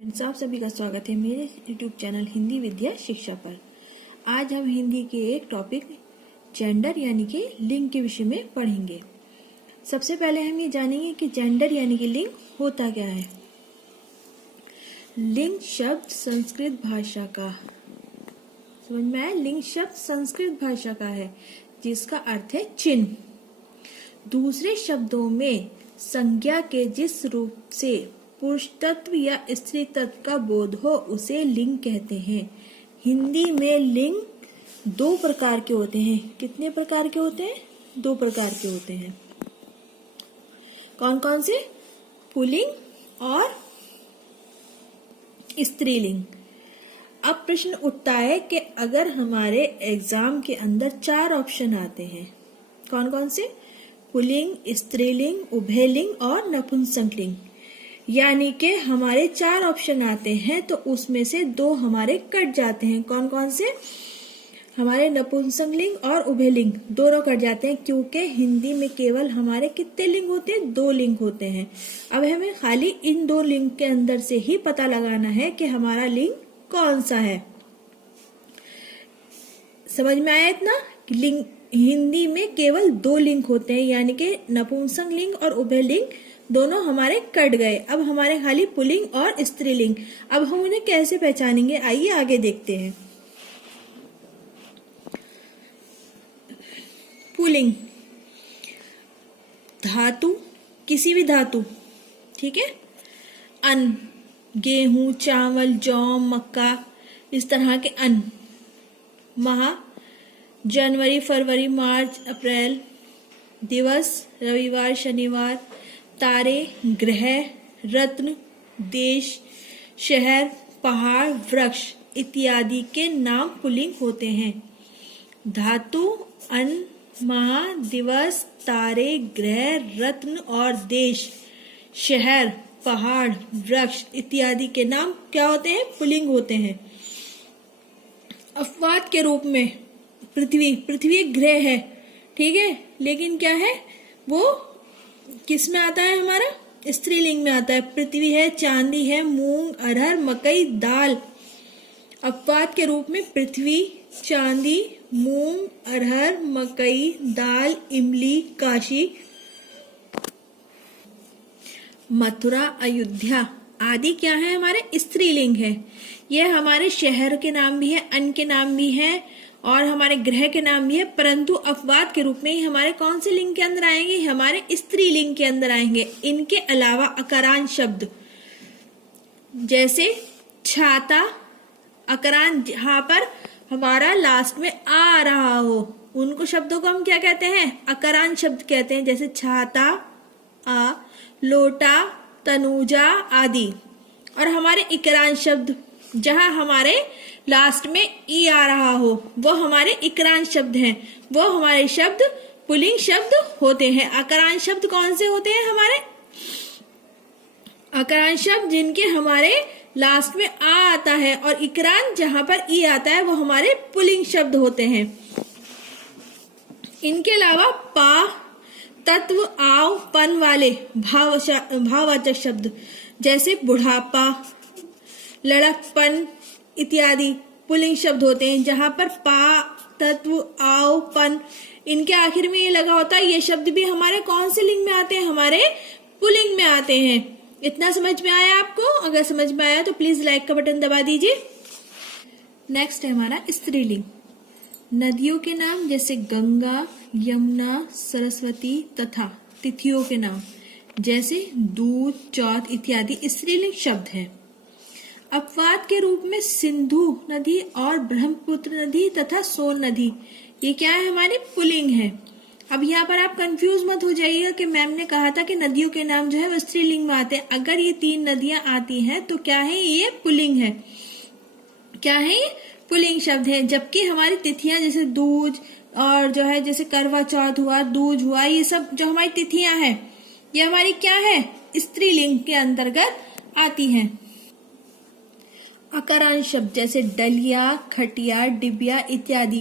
Friends, आप सभी का स्वागत है मेरे YouTube चैनल हिंदी विद्या शिक्षा पर। आज हम हिंदी के एक टॉपिक जेंडर यानी कि लिंग के विषय में पढ़ेंगे। सबसे पहले हम ये जानेंगे कि जेंडर यानी कि लिंग होता क्या है। लिंग शब्द संस्कृत भाषा का, समझ में आया? लिंग शब्द संस्कृत भाषा का है जिसका अर्थ है चिन्ह। दूसरे शब्दों में संज्ञा के जिस रूप से पुरुष तत्व या स्त्री तत्व का बोध हो उसे लिंग कहते हैं। हिंदी में लिंग दो प्रकार के होते हैं। कितने प्रकार के होते हैं? दो प्रकार के होते हैं। कौन कौन से? पुल्लिंग और स्त्रीलिंग। अब प्रश्न उठता है कि अगर हमारे एग्जाम के अंदर 4 ऑप्शन आते हैं, कौन कौन से? पुल्लिंग, स्त्रीलिंग, उभयलिंग और नपुंसकलिंग, यानी कि हमारे 4 ऑप्शन आते हैं तो उसमें से 2 हमारे कट जाते हैं। कौन कौन से? हमारे नपुंसकलिंग और उभयलिंग दोनों कट जाते हैं, क्योंकि हिंदी में केवल हमारे कितने लिंग होते हैं? 2 लिंग होते हैं। अब हमें खाली इन 2 लिंग के अंदर से ही पता लगाना है कि हमारा लिंग कौन सा है। समझ में आया इतना? लिंग हिंदी में केवल 2 लिंग होते हैं, यानी कि नपुंसकलिंग और उभयलिंग दोनों हमारे कट गए। अब हमारे खाली पुल्लिंग और स्त्रीलिंग। अब हम उन्हें कैसे पहचानेंगे, आइए आगे देखते हैं। पुल्लिंग, धातु, किसी भी धातु, ठीक है। अन्न, गेहूं, चावल, जौ, मक्का, इस तरह के अन्न। माह, जनवरी, फरवरी, मार्च, अप्रैल। दिवस, रविवार, शनिवार। तारे, ग्रह, रत्न, देश, शहर, पहाड़, वृक्ष इत्यादि के नाम पुल्लिंग होते हैं। धातु, अन्न, माह, दिवस, तारे, ग्रह, रत्न और देश, शहर, पहाड़, वृक्ष इत्यादि के नाम क्या होते हैं? पुल्लिंग होते हैं। अपवाद के रूप में पृथ्वी एक ग्रह है, ठीक है, लेकिन क्या है वो किस में आता है? हमारा स्त्रीलिंग में आता है। पृथ्वी है, चांदी है, मूंग, अरहर, मकई, दाल। अपवाद के रूप में पृथ्वी, चांदी, मूंग, अरहर, मकई, दाल, इमली, काशी, मथुरा, अयोध्या आदि क्या है? हमारे स्त्रीलिंग है। यह हमारे शहर के नाम भी है, अन्न के नाम भी है और हमारे ग्रह के नाम भी है, परंतु अपवाद के रूप में ही हमारे कौन से लिंग के अंदर आएंगे? हमारे स्त्रीलिंग के अंदर आएंगे। इनके अलावा अकरान शब्द जैसे छाता, अकरान जहां पर हमारा लास्ट में आ रहा हो उनको शब्दों को हम क्या कहते हैं? अकरान शब्द कहते हैं। जैसे छाता, आ, लोटा, तनुजा आदि। और हमारे इकरान शब्द जहां हमारे लास्ट में ई आ रहा हो वो हमारे इकरान शब्द हैं। वो हमारे शब्द पुल्लिंग शब्द होते हैं। अकरान शब्द कौन से होते हैं? हमारे अकरान शब्द जिनके हमारे लास्ट में आ आता है और इकरान जहां पर ई आता है वो हमारे पुल्लिंग शब्द होते हैं। इनके अलावा पा, तत्व, आव, पन वाले भाववाचक शब्द जैसे बुढ़ापा, लड़कपन इत्यादि पुल्लिंग शब्द होते हैं। जहां पर पा, तत्व, आव, पन इनके आखिर में ये लगा होता है, ये शब्द भी हमारे कौन से लिंग में आते हैं? हमारे पुल्लिंग में आते हैं। इतना समझ में आया आपको? अगर समझ में आया तो प्लीज लाइक का बटन दबा दीजिए। नेक्स्ट है हमारा स्त्रीलिंग। नदियों के नाम जैसे गंगा, यमुना, सरस्वती तथा तिथियों के नाम जैसे दूज, चौथ इत्यादि स्त्रीलिंग शब्द हैं। अपवाद के रूप में सिंधु नदी और ब्रह्मपुत्र नदी तथा सोन नदी ये क्या है? हमारे पुल्लिंग है। अब यहाँ पर आप कंफ्यूज मत हो जाइएगा कि मैम ने कहा था कि नदियों के नाम जो है वो स्त्रीलिंग में आते हैं। अगर ये 3 नदियां आती हैं तो क्या है? ये पुल्लिंग है। क्या है? पुल्लिंग शब्द है। जबकि हमारी तिथियां जैसे दूज और जो है जैसे करवा चौथ हुआ, दूज हुआ, ये सब जो हमारी तिथियां हैं ये हमारी क्या है? स्त्रीलिंग के अंतर्गत आती हैं। अकरान शब्द जैसे डलिया, खटिया, डिबिया इत्यादि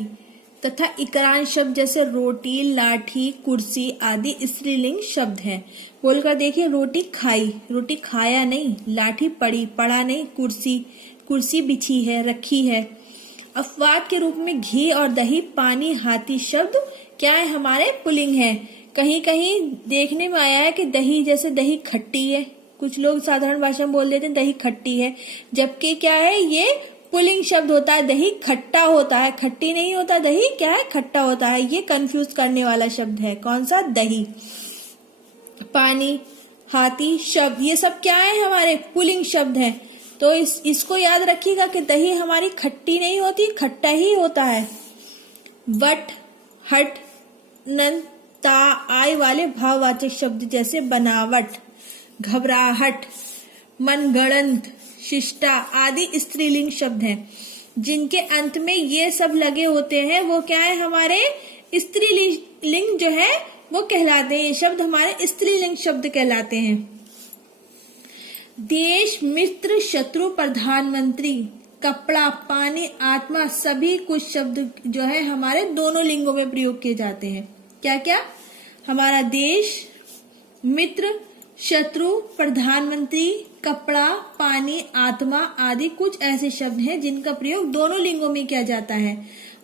तथा इकारांत शब्द जैसे रोटी, लाठी, कुर्सी आदि स्त्रीलिंग शब्द हैं। बोलकर देखिए, रोटी खाई, रोटी खाया नहीं, लाठी पड़ी, पड़ा नहीं, कुर्सी, कुर्सी बिछी है, रखी है। अपवाद के रूप में घी और दही, पानी, हाथी शब्द क्या है, हमारे पुल्लिंग है। कहीं कहीं देखने में आया है कि दही, जैसे दही खट्टी है, कुछ लोग साधारण भाषा में बोल देते हैं दही खट्टी है, जबकि क्या है, ये पुल्लिंग शब्द होता है। दही खट्टा होता है, खट्टी नहीं होता, दही क्या है, खट्टा होता है। ये कंफ्यूज करने वाला शब्द है। कौन सा, दही। पानी, हाथी शब्द ये सब क्या है, हमारे पुल्लिंग शब्द हैं। तो इसको याद रखिएगा कि दही हमारी खट्टी नहीं होती, खट्टा ही होता है। वट, हट, नन, ता, आय वाले भाववाचक शब्द जैसे बनावट, घबराहट, मनगढ़ंत, शिष्टा आदि स्त्रीलिंग शब्द हैं। जिनके अंत में ये सब लगे होते हैं वो क्या है, हमारे स्त्रीलिंग जो है वो कहलाते हैं। ये शब्द हमारे स्त्रीलिंग शब्द कहलाते हैं। देश, मित्र, शत्रु, प्रधानमंत्री, कपड़ा, पानी, आत्मा सभी कुछ शब्द जो है हमारे दोनों लिंगों में प्रयोग किए जाते हैं। क्या क्या, हमारा देश, मित्र, शत्रु, प्रधानमंत्री, कपड़ा, पानी, आत्मा आदि कुछ ऐसे शब्द हैं जिनका प्रयोग दोनों लिंगों में किया जाता है।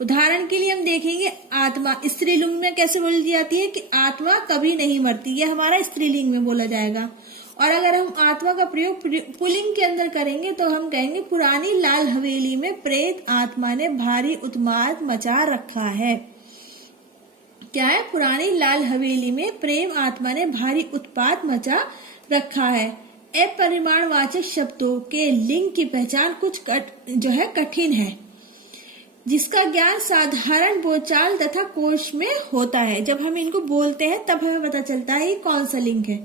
उदाहरण के लिए हम देखेंगे, आत्मा स्त्रीलिंग में कैसे बोली जाती है कि आत्मा कभी नहीं मरती, यह हमारा स्त्रीलिंग में बोला जाएगा। और अगर हम आत्मा का प्रयोग पुल्लिंग के अंदर करेंगे तो हम कहेंगे, पुरानी लाल हवेली में प्रेत आत्मा ने भारी उत्पात मचा रखा है। क्या है, पुरानी लाल हवेली में प्रेम आत्मा ने भारी उत्पात मचा रखा है। अपरिमाणवाचक शब्दों के लिंग की पहचान कुछ जो है कठिन है, जिसका ज्ञान साधारण बोलचाल तथा कोश में होता है। जब हम इनको बोलते हैं तब हमें पता चलता है ये कौन सा लिंग है।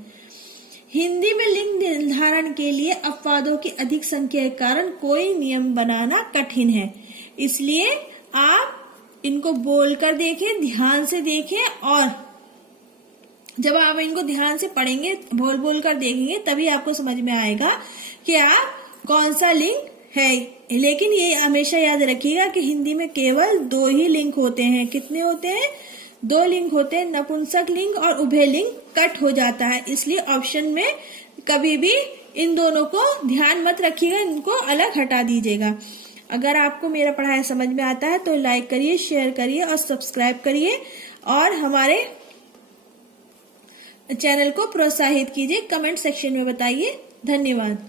हिंदी में लिंग निर्धारण के लिए अपवादों की अधिक संख्या के कारण कोई नियम बनाना कठिन है। इसलिए आप इनको बोलकर देखें, ध्यान से देखें, और जब आप इनको ध्यान से पढ़ेंगे, बोल कर देखेंगे, तभी आपको समझ में आएगा कि आप कौन सा लिंग है। लेकिन ये हमेशा याद रखिएगा कि हिंदी में केवल 2 ही लिंग होते हैं। कितने होते हैं, 2 लिंग होते हैं, नपुंसक लिंग और उभय लिंग कट हो जाता है। इसलिए ऑप्शन में कभी भी इन दोनों को ध्यान मत रखिएगा, इनको अलग हटा दीजिएगा। अगर आपको मेरा पढ़ाया समझ में आता है तो लाइक करिए, शेयर करिए और सब्सक्राइब करिए, और हमारे चैनल को प्रोत्साहित कीजिए। कमेंट सेक्शन में बताइए। धन्यवाद।